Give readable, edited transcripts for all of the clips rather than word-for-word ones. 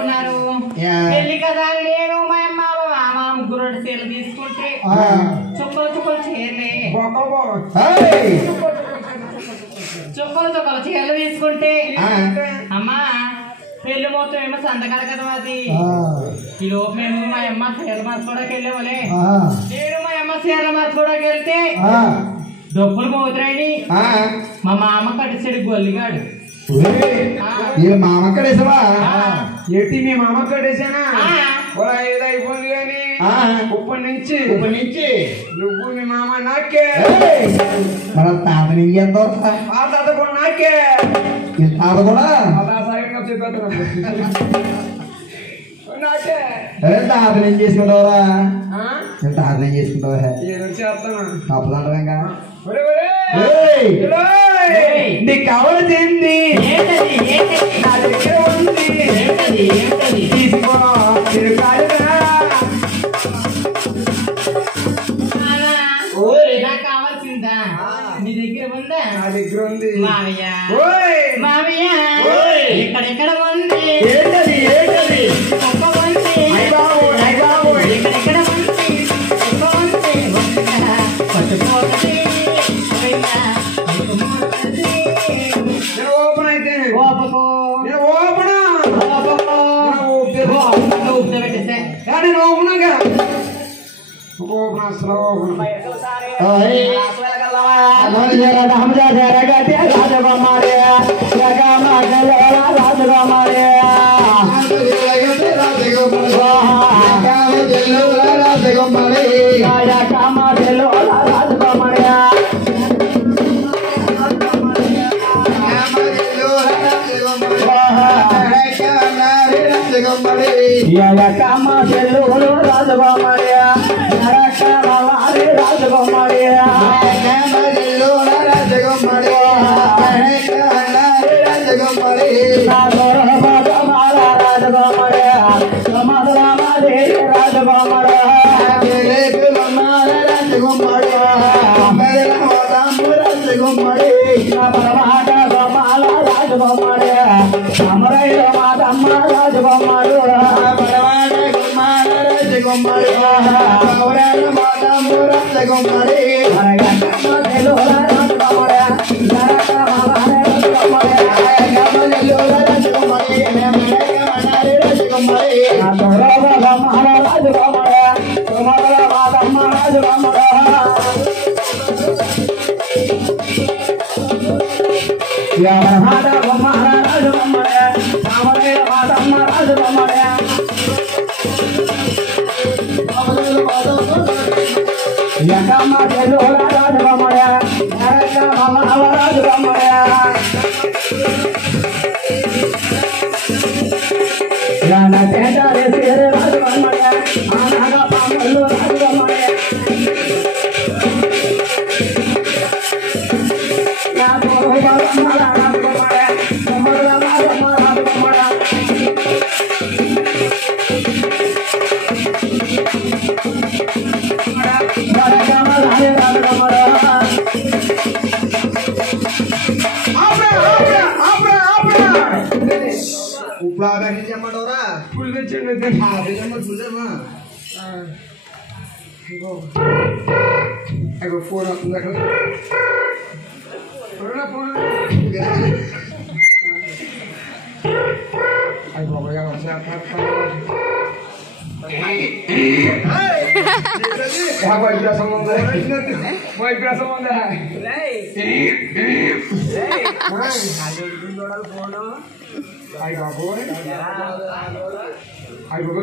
అనుకున్నారు పెళ్లి కదా అని నేను మా అమ్మ మామ ముగ్గురు చీరలు తీసుకుంటే చుక్కలు చుక్కలు చీరలే చుక్కలు చుక్కలు చీరలు తీసుకుంటే అమ్మా పెళ్లి మొత్తం ఏమో సంతకాల కదా అది ఈ లోపు మేము మా అమ్మ చీరలు మార్చుకోవడానికి వెళ్ళేవాళ్ళే నేను మా అమ్మ చీరలు మార్చుకోవడానికి వెళ్తే డబ్బులు పోతున్నాయని మా మామ కట్టేసాడు గొల్లిగాడు మామ కడేసావా ఏంటి మీ మామ కడేసానా 5 అయిపోయింది కానీ ఇప్పటి నుంచి నువ్వు మీ మామ నాకే మన తాత నీకెంతో ఆ తాత కూడా నాకే తాత కూడా నాకే తాత ఏం చేసుకుంటావరా తాత ఏం చేసుకుంటావా ఏదో చేస్తాను తప్పదంటా నీకు కావాల్సింది నా దగ్గర ఉంది తీసుకో నాకు కావాల్సిందా నీ దగ్గర ఉందా నా దగ్గర ఉంది మావయ్య మావయ్య ఎక్కడెక్కడ ఉంది ఒక్క ఉంది ఎక్కడెక్కడ ఉంది ఒక్క ఉంది పట్టుకోకటి ఓపెన్ అయితే ఓపకు పెట్టేసే నేను ఓపెనాగా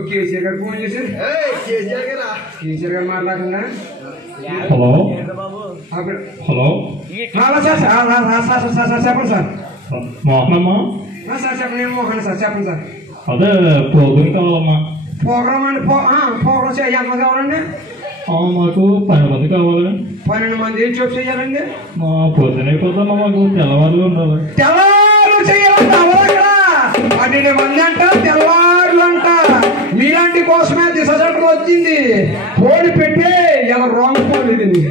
కేసీఆర్ గారు ఫోన్ చేశారు కేసీఆర్ గారు మాట్లాడకుండా హలో చెప్పండి సార్ మోహనమ్మా సార్ చెప్పండి నేను మోహన్ సార్ చెప్పండి సార్ అదే ప్రోగ్రామ్ కావాలమ్మా ప్రోగ్రామ్ అండి ప్రోగ్రామ్ చేయాలి కావాలండి మాకు 12 మంది కావాలండి 12 మంది ఏం చూపు చేయాలండి మా పొద్దున అయిపోతామా మాకు తెల్లవారులు ఉండాలి తెల్లవారులు చేయాలంటే అక్కడ 12 మంది అంట తెల్లవారులు అంట మీలాంటి కోసమే దిశ చట్టం వచ్చింది కోడి పెట్టే ఎవరు రాంగ్ కోడి ఇది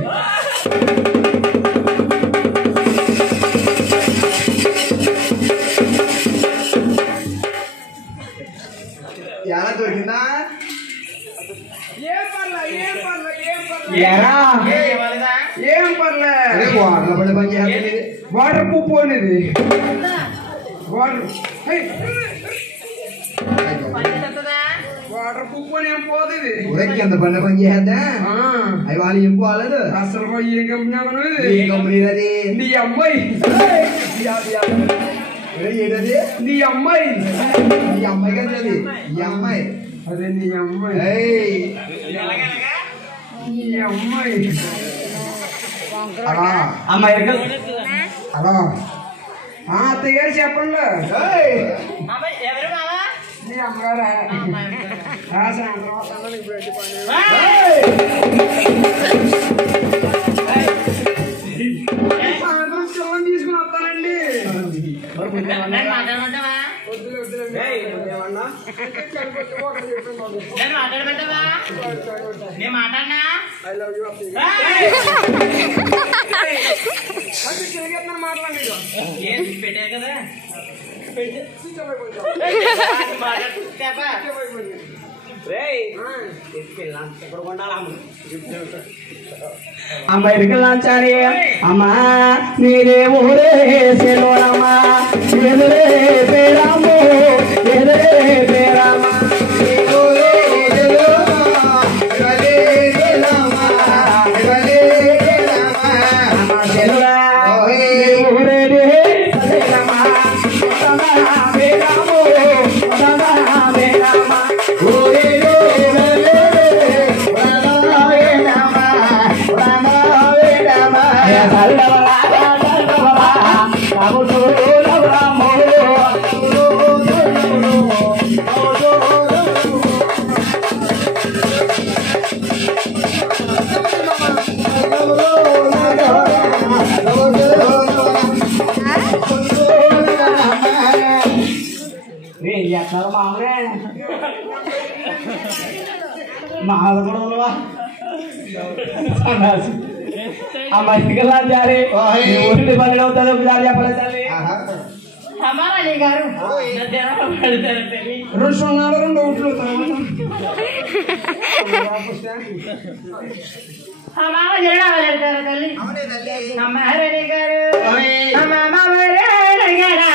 ఎలా దొరికిందా ఏం పర్లే వాటర్లో పడి పని చేయాలి వాటర్ పుప్పు అనేది వాటర్ పుప్పు అని ఏం పోతుంది కింద పడిన పని చేద్దా అవి వాళ్ళు ఏం పోలేదు అసలు ఏం కంపెనీ ఏ కంపెనీ అది నీ అమ్మాయి ఏంటది నీ అమ్మాయి ఈ అమ్మాయి కదా అది ఈ అమ్మాయి అదే నీ అమ్మాయి నీ అమ్మాయి అలా అమ్మాయి అలా అత్తయ్య గారు చెప్పండి ఎవరు మావా నీ అమ్మగారా సాయంత్రం వస్తాను ఇప్పుడు సాయంత్రం చిల్లని తీసుకుని వస్తానండి మాట్లాడమంటావా నేను మాట్లాడమంటావా నేను మాట్లాడినా మాట్లాడండి ఏం పెట్టా కదా అమ్మాయికి లాంచాలి అమ్మా మీరే ఊరే సెలవులమ్మా ఎదురే పేరాము ఎదురే పేరామా అమ్మాయికి లాంచాలి పని అవుతుంది ఒకసారి చెప్పలేదు हमारा नहीं करूँ రుషున్నాడు రెండు ఊట్లు हमारा जड़ा वाले तेरे तली हमारे नहीं करूँ हमारे नहीं करा